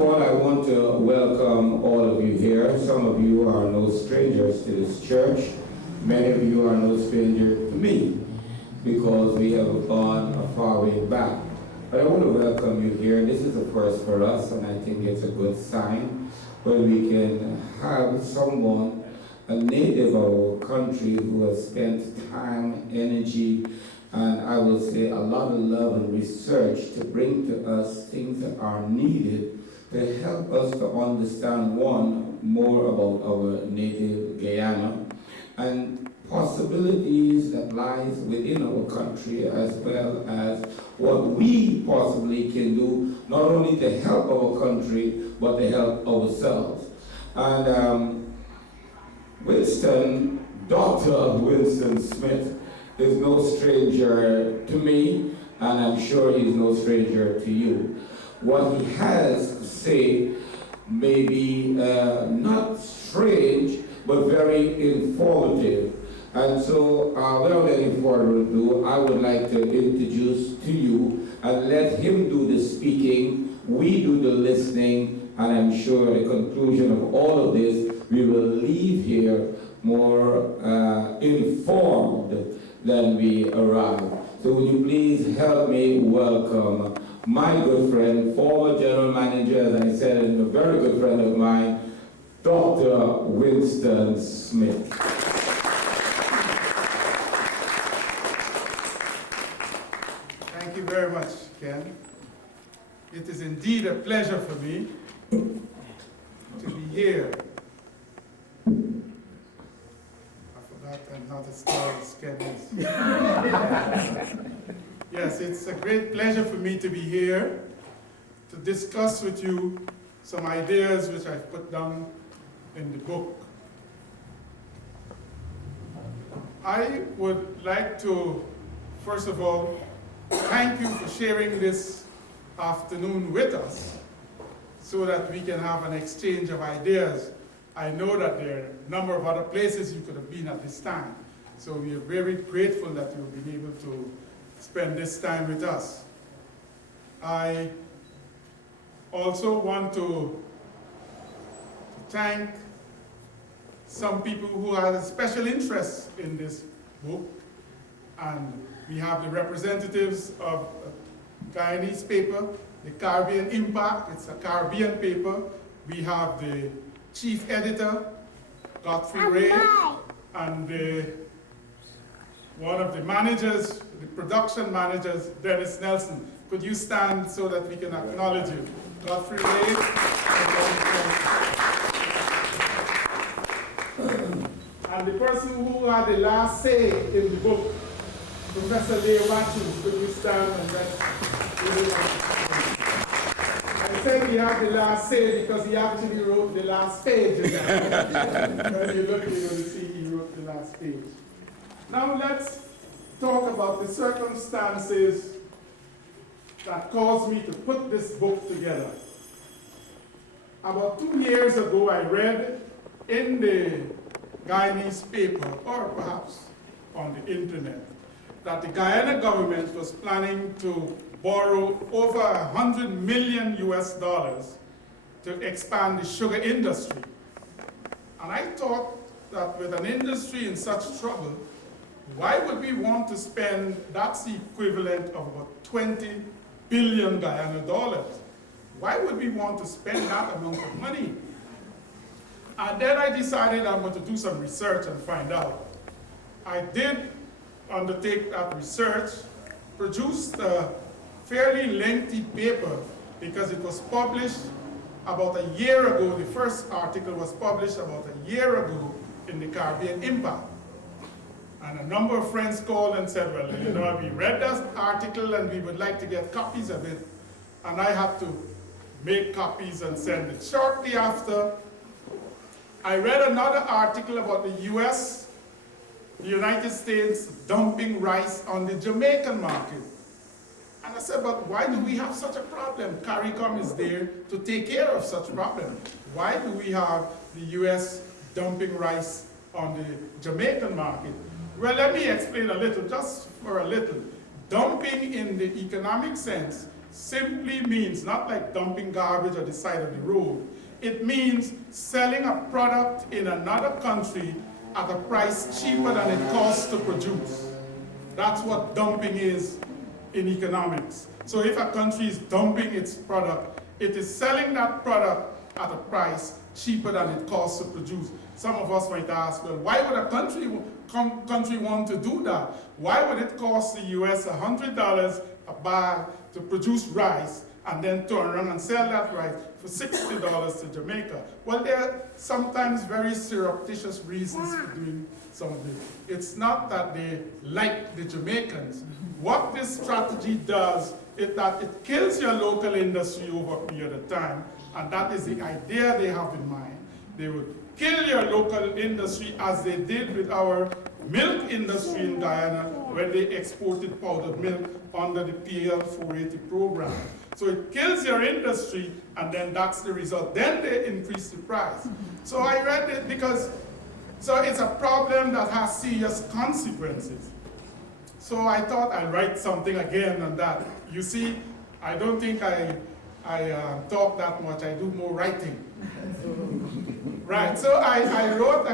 Well, I want to welcome all of you here. Some of you are no strangers to this church. Many of you are no stranger to me because we have gone a far way back. But I want to welcome you here. This is a first for us, and I think it's a good sign when we can have someone, a native of our country, who has spent time, energy, and I will say a lot of love and research to bring to us things that are needed to help us to understand, one, more about our native Guyana and possibilities that lies within our country, as well as what we possibly can do, not only to help our country, but to help ourselves. And Dr. Winston Smith is no stranger to me, and I'm sure he's no stranger to you. What he has to say may be not strange, but very informative. And so, without any further ado, I would like to introduce to you and let him do the speaking, we do the listening, and I'm sure the conclusion of all of this, we will leave here more informed than we arrived. So would you please help me welcome my good friend, former general manager, as I said, and a very good friend of mine, Dr. Winston Smith. Thank you very much, Ken. It is indeed a pleasure for me to be here. I forgot I'm not as tall as Ken is. Yes, it's a great pleasure for me to be here to discuss with you some ideas which I've put down in the book. I would like to, first of all, thank you for sharing this afternoon with us so that we can have an exchange of ideas. I know that there are a number of other places you could have been at this time, so we are very grateful that you've been able to spend this time with us. I also want to thank some people who had a special interest in this book, and we have the representatives of Guyanese paper, the Caribbean Impact. It's a Caribbean paper. We have the chief editor, Godfrey Ray, and one of the managers, the production managers, Dennis Nelson. Could you stand so that we can acknowledge you? Godfrey Ray. And the person who had the last say in the book, Professor Leigh Watkins. Could you stand and let's I said he had the last say because he actually wrote the last page. When you look, you're going to see he wrote the last page. Now let's talk about the circumstances that caused me to put this book together. About 2 years ago, I read in the Guyanese paper, or perhaps on the internet, that the Guyana government was planning to borrow over $100 million to expand the sugar industry. And I thought that with an industry in such trouble, why would we want to spend, that's the equivalent of about 20 billion Guyana dollars. Why would we want to spend that amount of money? And then I decided I'm going to do some research and find out. I did undertake that research, produced a fairly lengthy paper because it was published about a year ago. The first article was published about a year ago in the Caribbean Impact. And a number of friends called and said, well, you know, we read that article and we would like to get copies of it. And I had to make copies and send it. Shortly after, I read another article about the United States dumping rice on the Jamaican market. And I said, but why do we have such a problem? CARICOM is there to take care of such problem. Why do we have the US dumping rice on the Jamaican market? Well, let me explain a little, just for a little. Dumping in the economic sense simply means, not like dumping garbage on the side of the road, it means selling a product in another country at a price cheaper than it costs to produce. That's what dumping is in economics. So if a country is dumping its product, it is selling that product at a price cheaper than it costs to produce. Some of us might ask, well, why would a country want to do that? Why would it cost the US $100 a bag to produce rice and then turn around and sell that rice for $60 to Jamaica? Well, there are sometimes very surreptitious reasons for doing some of it. It's not that they like the Jamaicans. What this strategy does is that it kills your local industry over a period of time, and that is the idea they have in mind. They would kill your local industry as they did with our milk industry in Guyana when they exported powdered milk under the PL 480 program. So it kills your industry, and then that's the result. Then they increase the price. So I read it because, so it's a problem that has serious consequences. So I thought I'd write something again on that. You see, I don't think I talk that much. I do more writing. Right, so I wrote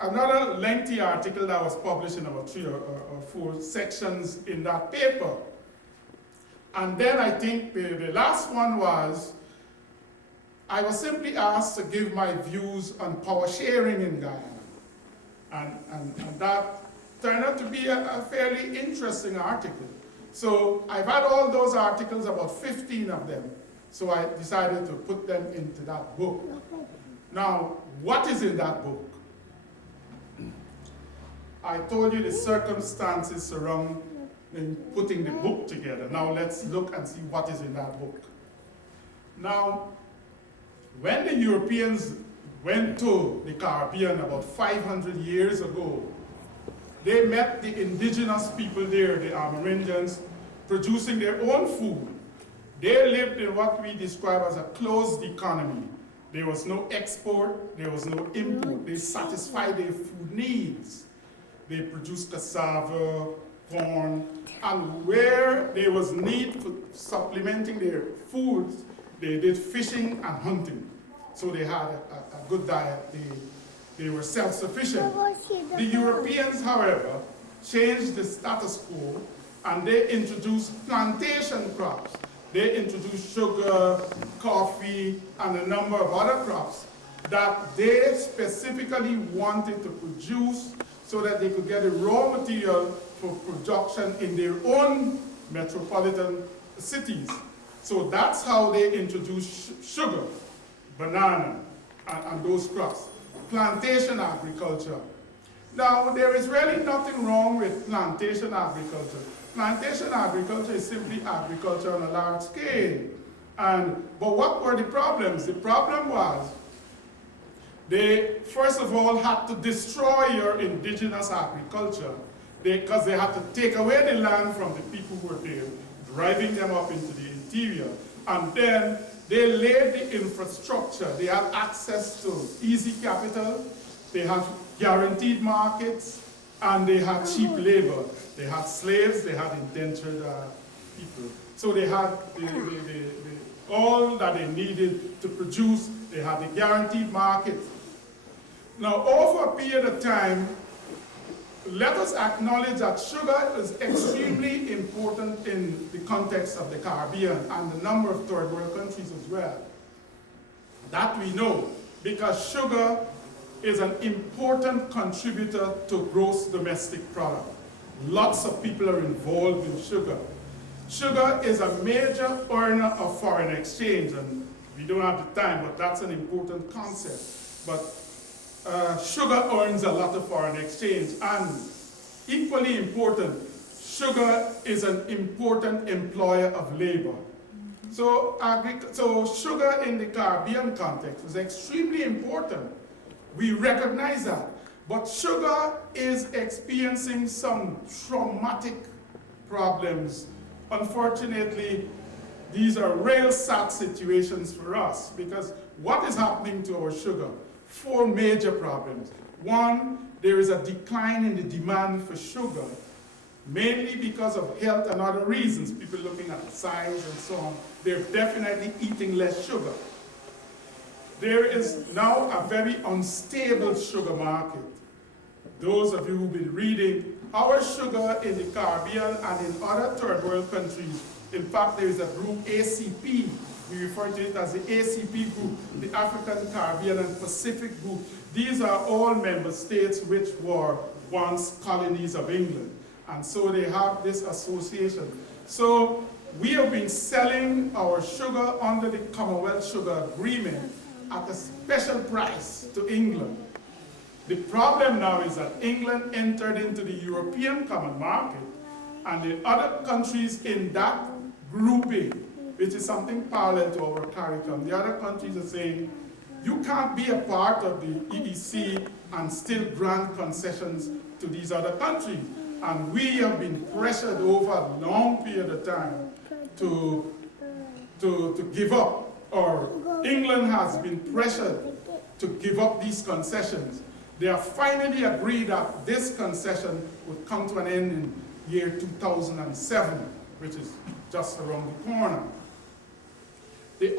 another lengthy article that was published in about 3 or 4 sections in that paper. And then I think the last one was, I was simply asked to give my views on power sharing in Guyana. And that turned out to be a fairly interesting article. So I've had all those articles, about 15 of them. So I decided to put them into that book. Now, what is in that book? I told you the circumstances surrounding putting the book together. Now let's look and see what is in that book. Now, when the Europeans went to the Caribbean about 500 years ago, they met the indigenous people there, the Amerindians, producing their own food. They lived in what we describe as a closed economy. There was no export, there was no import. They satisfied their food needs. They produced cassava, corn, and where there was need for supplementing their foods, they did fishing and hunting. So they had a good diet. They were self-sufficient. The Europeans, however, changed the status quo, and they introduced plantation crops. They introduced sugar, coffee, and a number of other crops that they specifically wanted to produce so that they could get the raw material for production in their own metropolitan cities. So that's how they introduced sugar, banana, and those crops. Plantation agriculture. Now, there is really nothing wrong with plantation agriculture. Plantation agriculture is simply agriculture on a large scale. But what were the problems? The problem was they, first of all, had to destroy your indigenous agriculture because they had to take away the land from the people who were there, driving them up into the interior. And then they laid the infrastructure. They had access to easy capital, they had guaranteed markets, and they had cheap labor. They had slaves, they had indentured people. So they had all that they needed to produce. They had the guaranteed market. Now, over a period of time, let us acknowledge that sugar is extremely important in the context of the Caribbean and a number of third world countries as well. That we know, because sugar is an important contributor to gross domestic product. Lots of people are involved in sugar. Sugar is a major earner of foreign exchange, and we don't have the time, but that's an important concept. But sugar earns a lot of foreign exchange, and equally important, sugar is an important employer of labor. So sugar in the Caribbean context is extremely important. We recognize that. But sugar is experiencing some traumatic problems. Unfortunately, these are real sad situations for us, because what is happening to our sugar? 4 major problems. One, there is a decline in the demand for sugar. mainly because of health and other reasons, people looking at the size and so on, they're definitely eating less sugar. There is now a very unstable sugar market. Those of you who've been reading, our sugar in the Caribbean and in other third world countries, in fact there is a group ACP, we refer to it as the ACP group, the African, Caribbean and Pacific group. These are all member states which were once colonies of England. And so they have this association. So we have been selling our sugar under the Commonwealth Sugar Agreement at a special price to England. The problem now is that England entered into the European Common Market, and the other countries in that grouping, which is something parallel to our CARICOM, the other countries are saying, you can't be a part of the EEC and still grant concessions to these other countries. And we have been pressured over a long period of time to give up, or England has been pressured to give up these concessions. They have finally agreed that this concession would come to an end in year 2007, which is just around the corner. The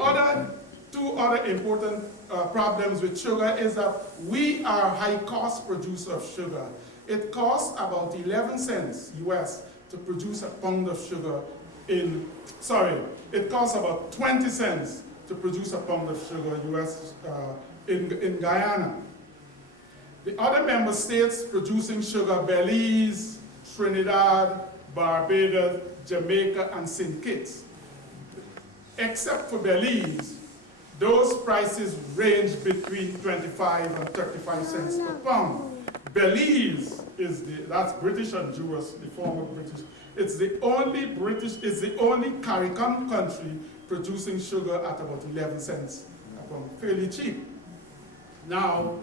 two other important problems with sugar is that we are a high-cost producer of sugar. It costs about 11 cents US to produce a pound of sugar it costs about 20 cents to produce a pound of sugar US in Guyana. The other member states producing sugar, Belize, Trinidad, Barbados, Jamaica, and St. Kitts. Except for Belize, those prices range between 25 and 35 cents per pound. Belize that's British Honduras, the former British. It's the only CARICOM country producing sugar at about 11 cents a pound, fairly cheap. Now,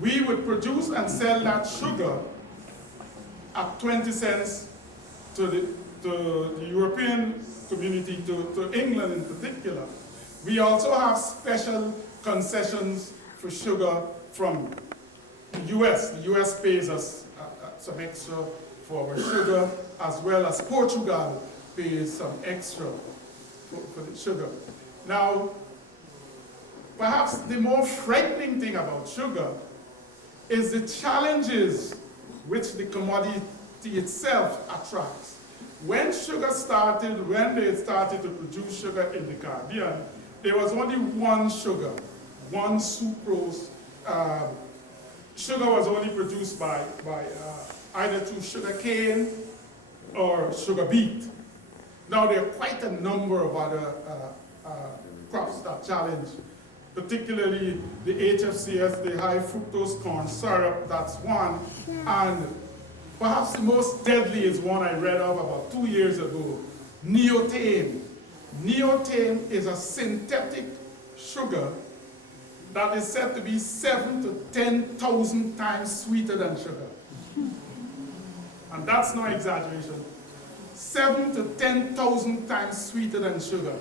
we would produce and sell that sugar at 20 cents to the European community, to England in particular. We also have special concessions for sugar from the US. The US pays us some extra for our sugar, as well as Portugal pays some extra for the sugar. Now, perhaps the more frightening thing about sugar is the challenges which the commodity itself attracts. When they started to produce sugar in the Caribbean, there was only one sugar, one sucrose. Sugar was only produced by either through sugar cane or sugar beet. Now there are quite a number of other crops that challenge, particularly the HFCS, the high fructose corn syrup, that's one. And perhaps the most deadly is one I read of about 2 years ago, neotame. Neotame is a synthetic sugar that is said to be 7,000 to 10,000 times sweeter than sugar. And that's no exaggeration. 7,000 to 10,000 times sweeter than sugar.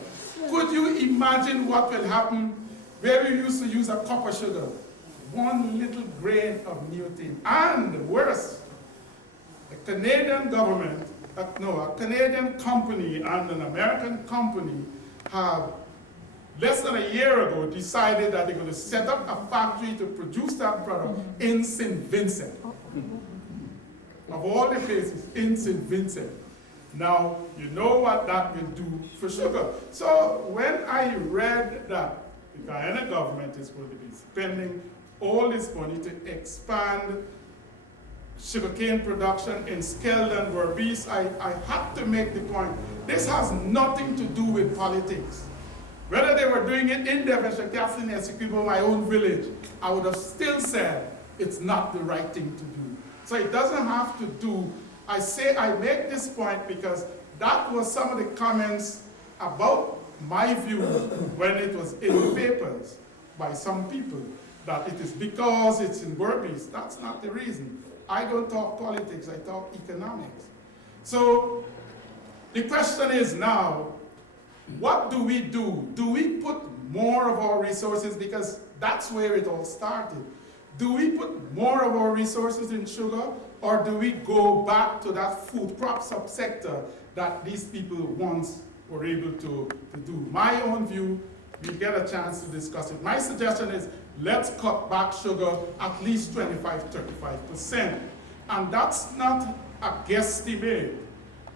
Could you imagine what will happen where we used to use a cup of sugar? One little grain of neotame. And worse, a Canadian government, a Canadian company and an American company have less than a year ago decided that they're going to set up a factory to produce that product in St. Vincent. Of all the places, in St. Vincent. Now, you know what that will do for sugar. So when I read that the Guyana government is going to be spending all this money to expand sugarcane production in Skeld and Berbice, I had to make the point. This has nothing to do with politics. Whether they were doing it in Devonshire, Kathleen, Essequibo, my own village, I would have still said it's not the right thing to do. So it doesn't have to do, I make this point because that was some of the comments about my view when it was in the papers by some people, that it is because it's in Berbice. That's not the reason. I don't talk politics, I talk economics. So the question is now, what do we do? Do we put more of our resources, because that's where it all started. Do we put more of our resources in sugar, or do we go back to that food crop subsector that these people once were able to do? My own view, we get a chance to discuss it. My suggestion is, let's cut back sugar at least 25–35%. And that's not a guesstimate.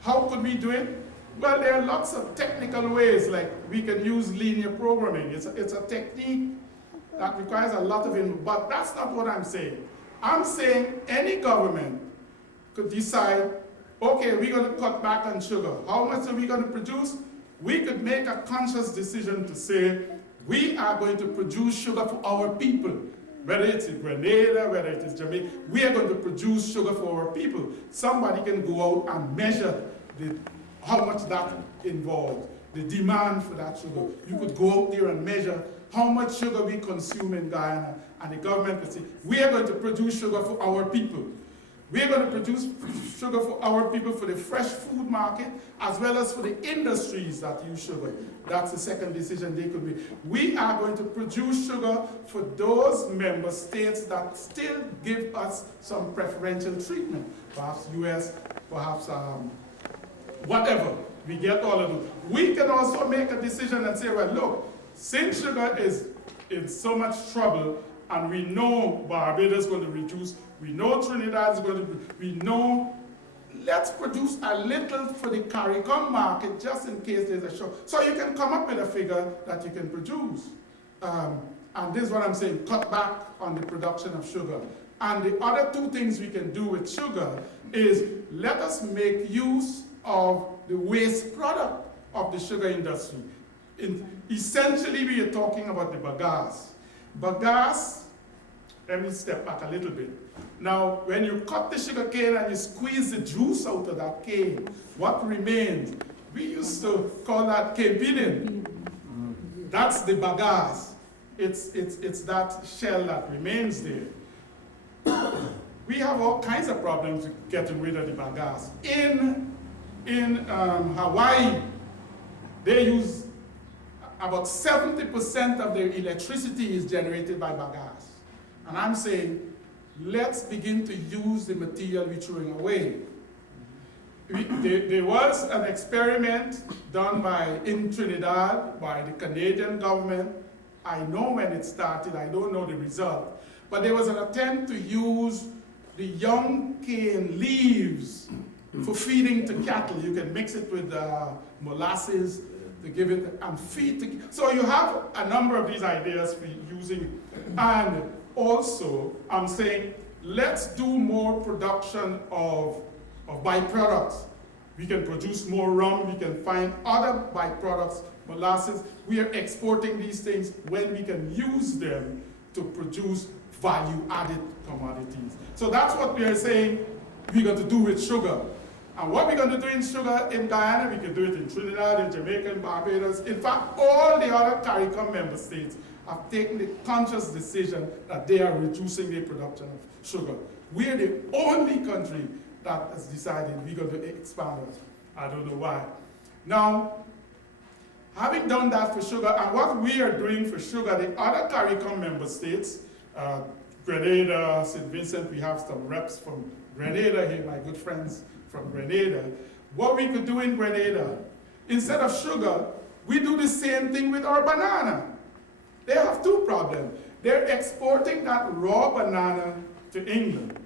How could we do it? Well, there are lots of technical ways, like we can use linear programming. It's a technique that requires a lot of input, but that's not what I'm saying. I'm saying any government could decide, okay, we're going to cut back on sugar. How much are we going to produce? We could make a conscious decision to say, we are going to produce sugar for our people. Whether it's in Grenada, whether it is Jamaica, we are going to produce sugar for our people. Somebody can go out and measure how much that involves, the demand for that sugar. You could go out there and measure how much sugar we consume in Guyana, and the government could say, we are going to produce sugar for our people. We are going to produce sugar for our people for the fresh food market, as well as for the industries that use sugar. That's the second decision they could make. We are going to produce sugar for those member states that still give us some preferential treatment. Perhaps US, perhaps whatever. We get all of them. We can also make a decision and say, well, look, since sugar is in so much trouble, and we know Barbados is going to reduce, we know Trinidad is going to, we know, let's produce a little for the CARICOM market just in case there's a shock. So you can come up with a figure that you can produce. And this is what I'm saying, cut back on the production of sugar. And the other two things we can do with sugar is let us make use of the waste product of the sugar industry. Essentially, we are talking about the bagasse. Bagasse, let me step back a little bit. Now, when you cut the sugar cane and you squeeze the juice out of that cane, what remains? We used to call that cane peeling. That's the bagasse. It's that shell that remains there. We have all kinds of problems with getting rid of the bagasse. In Hawaii, they use about 70% of their electricity is generated by bagasse. And I'm saying, let's begin to use the material we're throwing away. There was an experiment done in Trinidad by the Canadian government. I know when it started, I don't know the result. But there was an attempt to use the young cane leaves for feeding to cattle. You can mix it with molasses to give it and feed to. So you have a number of these ideas for using it. And also, I'm saying, let's do more production of byproducts. We can produce more rum, we can find other byproducts, molasses. We are exporting these things when we can use them to produce value-added commodities. So that's what we are saying we're going to do with sugar. And what we're going to do in sugar in Guyana, we can do it in Trinidad, in Jamaica, in Barbados. In fact, all the other CARICOM member states have taken the conscious decision that they are reducing their production of sugar. We're the only country that has decided we're going to expand it. I don't know why. Now, having done that for sugar, and what we are doing for sugar, the other CARICOM member states, Grenada, St. Vincent, we have some reps from Grenada here, my good friends from Grenada. What we could do in Grenada, instead of sugar, we do the same thing with our banana. They have two problems. They're exporting that raw banana to England.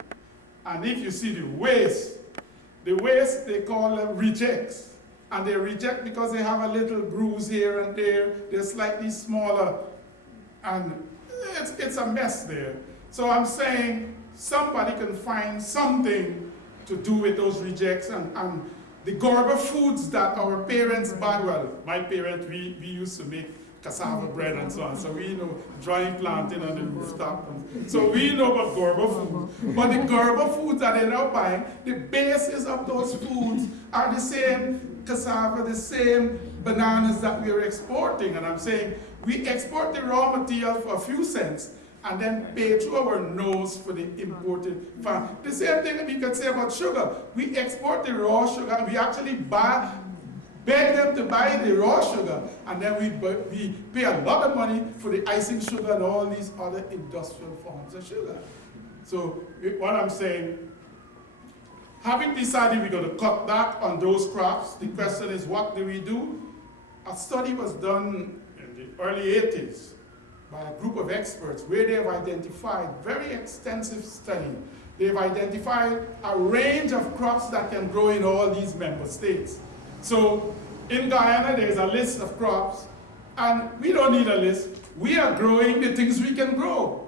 And if you see the waste they call them rejects. And they reject because they have a little bruise here and there. They're slightly smaller. And it's a mess there. So I'm saying somebody can find something to do with those rejects. And the Gerber foods that our parents buy, well, my parents, we used to make cassava bread and so on. So we know drying plantain on the rooftop. So we know about Gerber foods. But the Gerber foods that they're now buying, the basis of those foods are the same cassava, the same bananas that we are exporting. And I'm saying we export the raw material for a few cents and then pay through our nose for the imported farm. The same thing we could say about sugar. We export the raw sugar, we actually buy beg them to buy the raw sugar, and then we pay a lot of money for the icing sugar and all these other industrial forms of sugar. So what I'm saying, having decided we're going to cut back on those crops, the question is, what do we do? A study was done in the early 80s by a group of experts where they've identified, very extensive study, they've identified a range of crops that can grow in all these member states. So in Guyana, there's a list of crops, and we don't need a list. We are growing the things we can grow.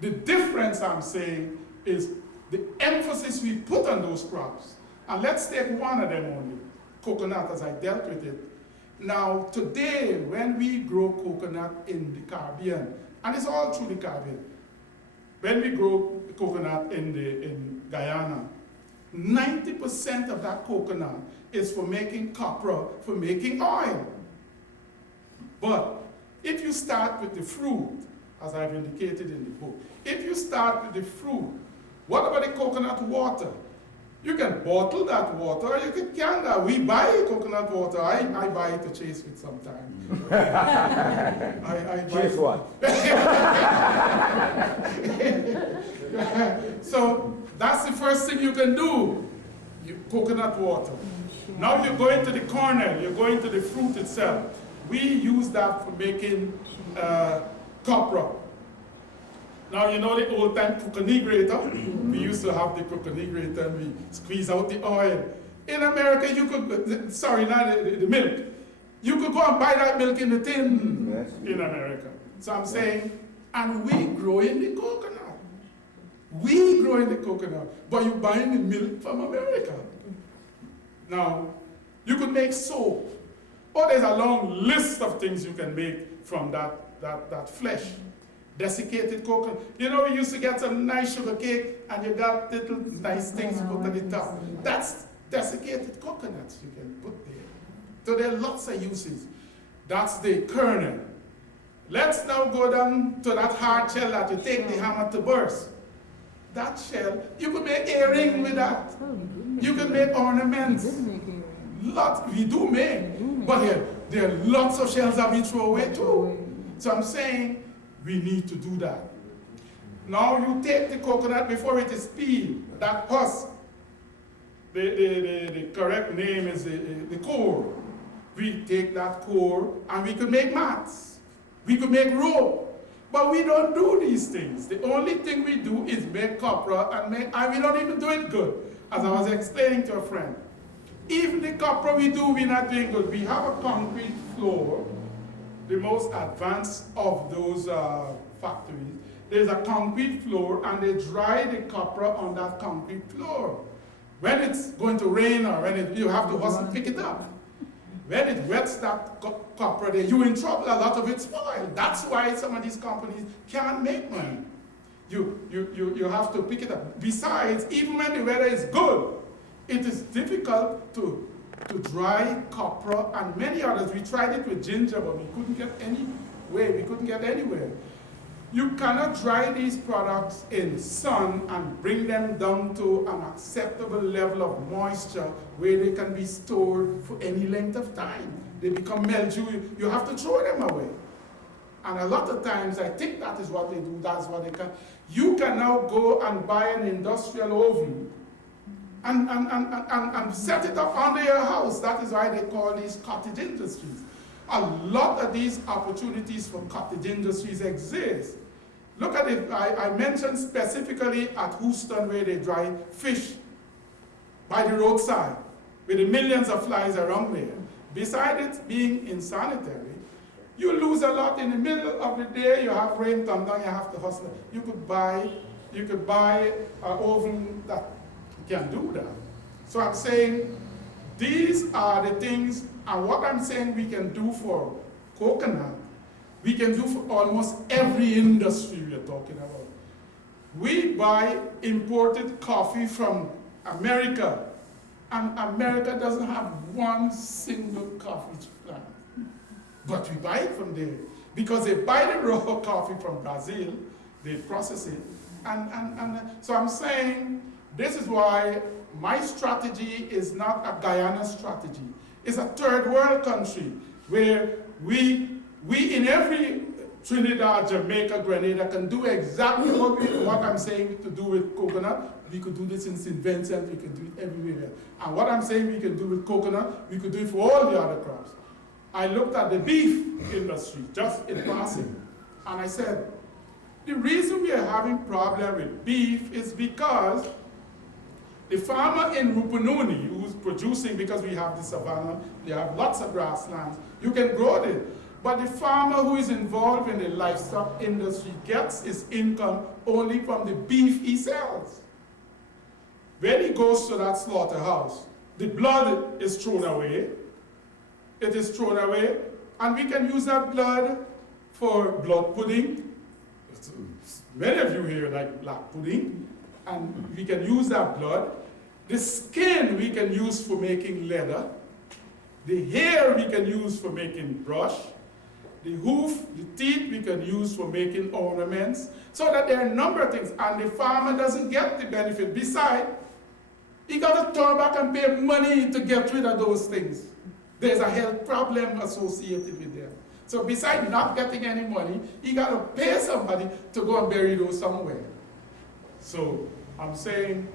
The difference, I'm saying, is the emphasis we put on those crops. And let's take one of them only, coconut, as I dealt with it. Now, today, when we grow coconut in the Caribbean, and it's all through the Caribbean, when we grow coconut in Guyana, 90% of that coconut is for making copra, for making oil. But if you start with the fruit, as I've indicated in the book, if you start with the fruit, what about the coconut water? You can bottle that water, or you can can that. We buy coconut water. I buy it to chase with sometimes. I Chase what? So that's the first thing you can do, coconut water. Now you're going to the kernel, you're going to the fruit itself. We use that for making copra. Now you know the old time coconigreator? We used to have the coconigreator and we squeeze out the oil. In America you could, sorry, not the milk. You could go and buy that milk in the tin in America. So I'm saying, and we grow in the coconut. We grow in the coconut, but you're buying the milk from America. Now, you could make soap. Oh, there's a long list of things you can make from that flesh. Desiccated coconut. You know, we used to get some nice sugar cake and you got little nice things put on the top. That's desiccated coconuts you can put there. So there are lots of uses. That's the kernel. Let's now go down to that hard shell that you take the hammer to burst. That shell, you could make earring with that. You could make ornaments. Lots, we do make. But there are lots of shells that we throw away too. So I'm saying, we need to do that. Now you take the coconut before it is peeled, that husk. The correct name is the core. We take that core and we could make mats. We could make rope. But we don't do these things. The only thing we do is make copra and we don't even do it good, as I was explaining to a friend. Even the copra we do, we're not doing good. We have a concrete floor, the most advanced of those factories. There's a concrete floor and they dry the copra on that concrete floor. When it's going to rain or when you have to hustle, pick it up. When it wets that copra there, you're in trouble, a lot of it's spoiled. That's why some of these companies can't make money. You have to pick it up. Besides, even when the weather is good, it is difficult to dry copra and many others. We tried it with ginger, but we couldn't get anywhere. You cannot dry these products in sun and bring them down to an acceptable level of moisture where they can be stored for any length of time. They become mildew. You have to throw them away. And a lot of times, I think that is what they do, that's what they can. You can now go and buy an industrial oven and set it up under your house. That is why they call these cottage industries. A lot of these opportunities for cottage industries exist. Look at it, I mentioned specifically at Houston where they dry fish by the roadside with the millions of flies around there. Besides it being insanitary, you lose a lot in the middle of the day, you have rain come down, you have to hustle. You could buy an oven that can do that. So I'm saying these are the things, and what I'm saying we can do for coconut, we can do for almost every industry we're talking about. We buy imported coffee from America, and America doesn't have one single coffee plant. But we buy it from there because they buy the raw coffee from Brazil, they process it, and so I'm saying this is why my strategy is not a Guyana strategy. is a third world country where we in every Trinidad, Jamaica, Grenada can do exactly what I'm saying to do with coconut. We could do this in St. Vincent, we could do it everywhere. And what I'm saying we can do with coconut, we could do it for all the other crops. I looked at the beef industry just in passing, and I said, the reason we are having problem with beef is because the farmer in Rupununi who's producing, because we have the savanna, they have lots of grasslands, you can grow it. But the farmer who is involved in the livestock industry gets his income only from the beef he sells. When he goes to that slaughterhouse, the blood is thrown away. It is thrown away, and we can use that blood for blood pudding. Many of you here like black pudding, and we can use that blood. The skin we can use for making leather. The hair we can use for making brush. The hoof, the teeth we can use for making ornaments. So that there are a number of things, and the farmer doesn't get the benefit. Besides, he got to turn back and pay money to get rid of those things. There's a health problem associated with them. So besides not getting any money, he got to pay somebody to go and bury those somewhere. So I'm saying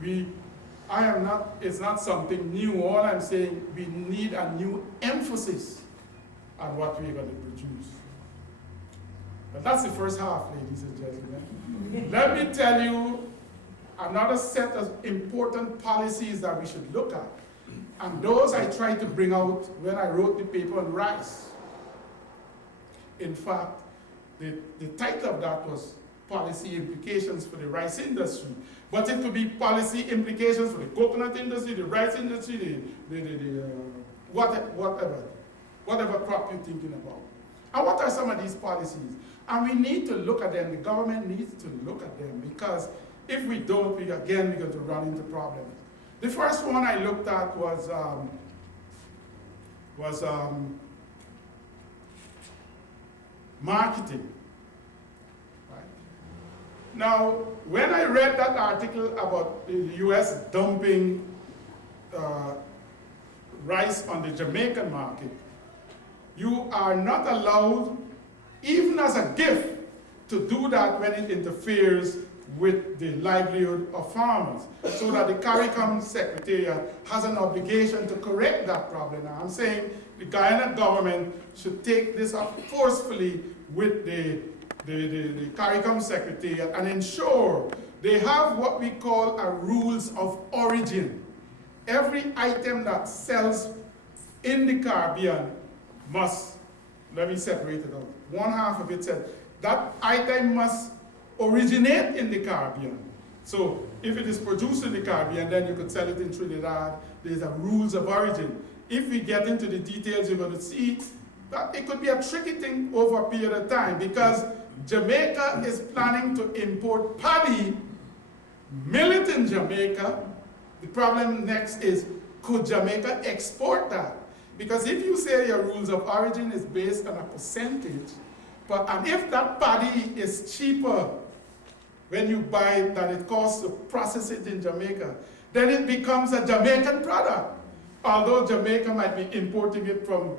it's not something new. All I'm saying, we need a new emphasis on what we're going to produce. But that's the first half, ladies and gentlemen. Let me tell you another set of important policies that we should look at. And those I tried to bring out when I wrote the paper on rice. In fact, the title of that was Policy Implications for the Rice Industry. But it could be policy implications for the coconut industry, the rice industry, whatever crop you're thinking about. And what are some of these policies? And we need to look at them. The government needs to look at them, because if we don't, we're going to run into problems. The first one I looked at was marketing. Right? Now, when I read that article about the U.S. dumping rice on the Jamaican market, you are not allowed, even as a gift, to do that when it interferes with the livelihood of farmers, so that the CARICOM Secretariat has an obligation to correct that problem. Now, I'm saying the Guyana government should take this up forcefully with the CARICOM Secretariat and ensure they have what we call a rules of origin. Every item that sells in the Caribbean must, let me separate it out. One half of it said that item must originate in the Caribbean. So if it is produced in the Caribbean, then you could sell it in Trinidad. There's a rules of origin. If we get into the details, you're going to see that it could be a tricky thing over a period of time, because Jamaica is planning to import paddy, mill it in Jamaica. The problem next is, could Jamaica export that? Because if you say your rules of origin is based on a percentage, and if that paddy is cheaper when you buy it than it costs to process it in Jamaica, then it becomes a Jamaican product. Although Jamaica might be importing it from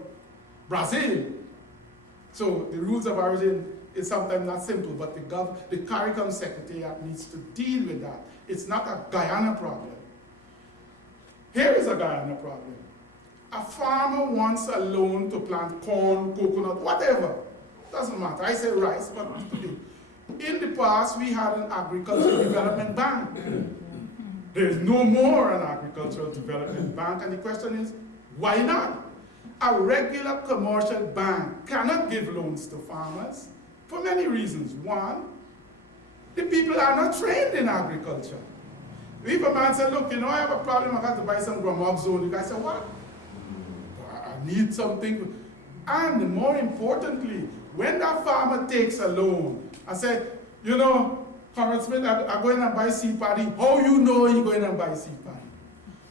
Brazil. So the rules of origin is sometimes not simple, but the CARICOM Secretariat needs to deal with that. It's not a Guyana problem. Here is a Guyana problem. A farmer wants a loan to plant corn, coconut, whatever. Doesn't matter. I say rice, but in the past we had an agricultural development bank. There's no more an agricultural development bank, and the question is, why not? A regular commercial bank cannot give loans to farmers for many reasons. One, the people are not trained in agriculture. If a man said, look, I have a problem, I got to buy some gramoxone, the guy said, what? I need something. And more importantly, when that farmer takes a loan, I said, Conrad Smith, I'm going to buy seed paddy. How you know you're going to buy seed paddy?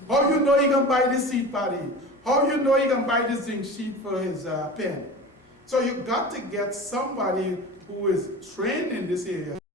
How you know you're going to buy this seed paddy? How you know you're going to buy this zinc sheet for his pen? So you got to get somebody who is trained in this area